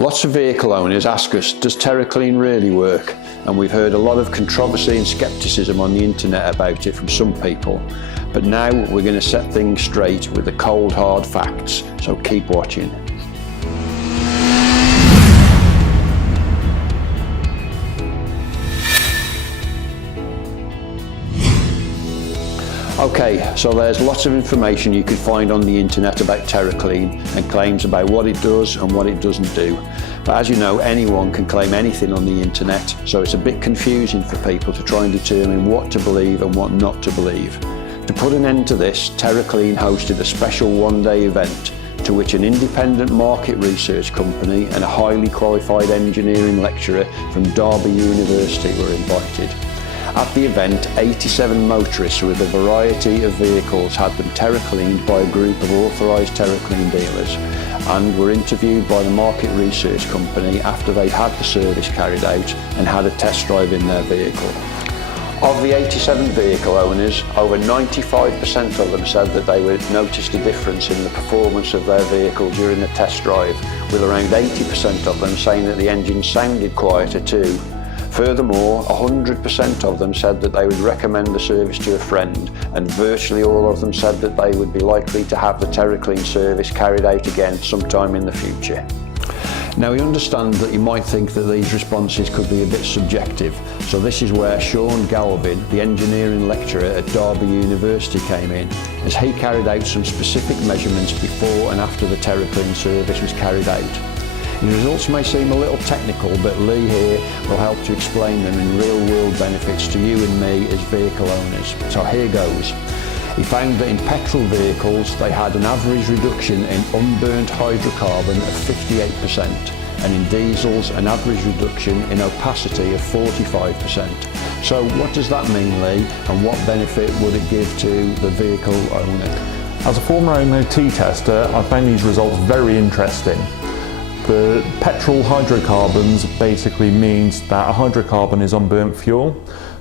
Lots of vehicle owners ask us, does TerraClean really work? And we've heard a lot of controversy and scepticism on the internet about it from some people. But now we're going to set things straight with the cold hard facts, so keep watching. Okay, so there's lots of information you can find on the internet about TerraClean and claims about what it does and what it doesn't do. But as you know, anyone can claim anything on the internet, so it's a bit confusing for people to try and determine what to believe and what not to believe. To put an end to this, TerraClean hosted a special one-day event to which an independent market research company and a highly qualified engineering lecturer from Derby University were invited. At the event, 87 motorists with a variety of vehicles had them TerraCleaned by a group of authorised TerraClean dealers and were interviewed by the market research company after they'd had the service carried out and had a test drive in their vehicle. Of the 87 vehicle owners, over 95% of them said that they would noticed a difference in the performance of their vehicle during the test drive, with around 80% of them saying that the engine sounded quieter too. Furthermore, 100% of them said that they would recommend the service to a friend, and virtually all of them said that they would be likely to have the TerraClean service carried out again sometime in the future. Now, we understand that you might think that these responses could be a bit subjective, so this is where Sean Galvin, the engineering lecturer at Derby University, came in, as he carried out some specific measurements before and after the TerraClean service was carried out. The results may seem a little technical, but Lee here will help to explain them in real-world benefits to you and me as vehicle owners. So here goes. He found that in petrol vehicles they had an average reduction in unburnt hydrocarbon of 58%, and in diesels an average reduction in opacity of 45%. So what does that mean, Lee, and what benefit would it give to the vehicle owner? As a former MOT tester, I found these results very interesting. The petrol hydrocarbons basically means that a hydrocarbon is unburnt fuel.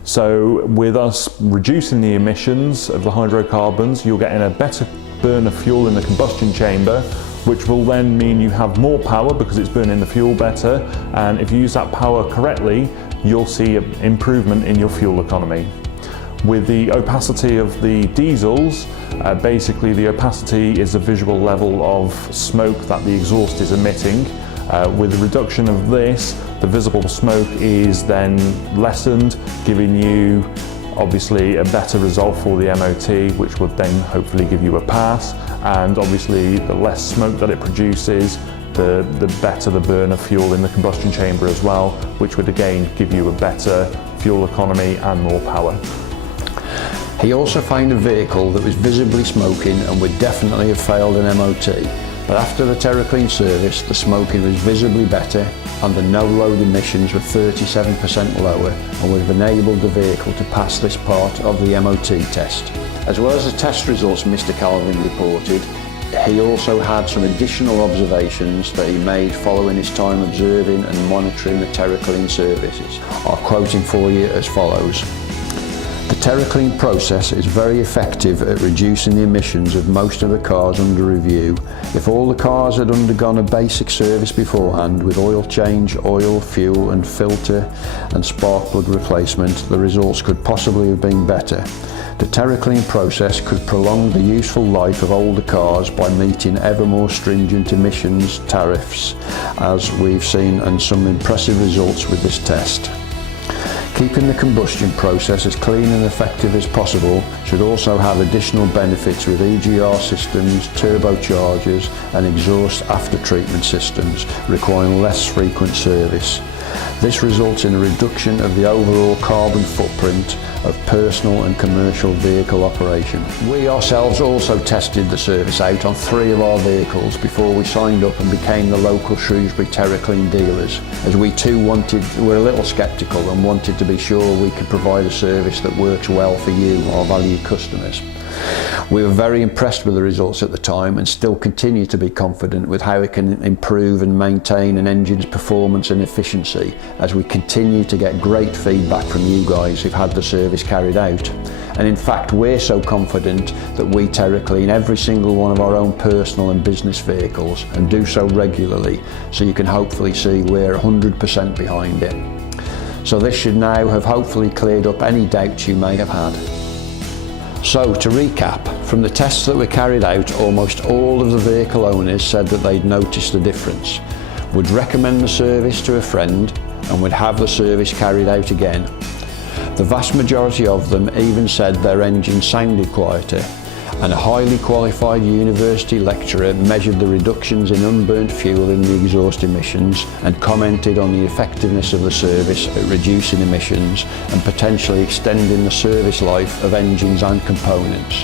So with us reducing the emissions of the hydrocarbons, you're getting a better burn of fuel in the combustion chamber, which will then mean you have more power because it's burning the fuel better. And if you use that power correctly, you'll see an improvement in your fuel economy. With the opacity of the diesels, basically the opacity is the visual level of smoke that the exhaust is emitting. With the reduction of this, the visible smoke is then lessened, giving you obviously a better result for the MOT, which would then hopefully give you a pass. And obviously the less smoke that it produces, the better the burn of fuel in the combustion chamber as well, which would again give you a better fuel economy and more power. He also found a vehicle that was visibly smoking and would definitely have failed an MOT, but after the TerraClean service the smoking was visibly better and the no-load emissions were 37% lower, and would have enabled the vehicle to pass this part of the MOT test. As well as the test results Mr. Calvin reported, he also had some additional observations that he made following his time observing and monitoring the TerraClean services. I'll quote him for you as follows. The TerraClean process is very effective at reducing the emissions of most of the cars under review. If all the cars had undergone a basic service beforehand with oil change, oil, fuel and filter and spark plug replacement, the results could possibly have been better. The TerraClean process could prolong the useful life of older cars by meeting ever more stringent emissions tariffs, as we've seen, and some impressive results with this test. Keeping the combustion process as clean and effective as possible should also have additional benefits with EGR systems, turbochargers and exhaust after-treatment systems requiring less frequent service. This results in a reduction of the overall carbon footprint of personal and commercial vehicle operation. We ourselves also tested the service out on 3 of our vehicles before we signed up and became the local Shrewsbury TerraClean dealers, as we too were a little sceptical and wanted to be sure we could provide a service that works well for you, our valued customers. We were very impressed with the results at the time and still continue to be confident with how it can improve and maintain an engine's performance and efficiency as we continue to get great feedback from you guys who've had the service carried out. And in fact, we're so confident that we TerraClean every single one of our own personal and business vehicles and do so regularly, so you can hopefully see we're 100% behind it. So this should now have hopefully cleared up any doubts you may have had. So to recap, from the tests that were carried out, almost all of the vehicle owners said that they'd noticed a difference, would recommend the service to a friend and would have the service carried out again. The vast majority of them even said their engine sounded quieter, and a highly qualified university lecturer measured the reductions in unburnt fuel in the exhaust emissions and commented on the effectiveness of the service at reducing emissions and potentially extending the service life of engines and components.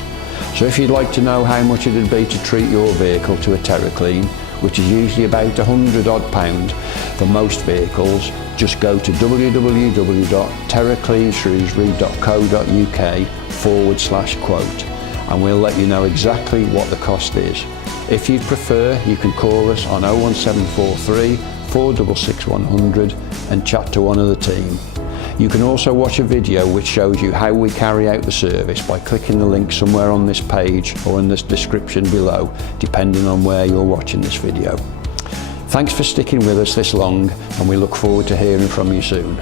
So if you'd like to know how much it would be to treat your vehicle to a TerraClean, which is usually about £100 odd for most vehicles, just go to www.terracleanshrewsbury.co.uk/quote and we'll let you know exactly what the cost is. If you prefer, you can call us on 01743 466 100 and chat to one of the team. You can also watch a video which shows you how we carry out the service by clicking the link somewhere on this page or in the description below, depending on where you're watching this video. Thanks for sticking with us this long, and we look forward to hearing from you soon.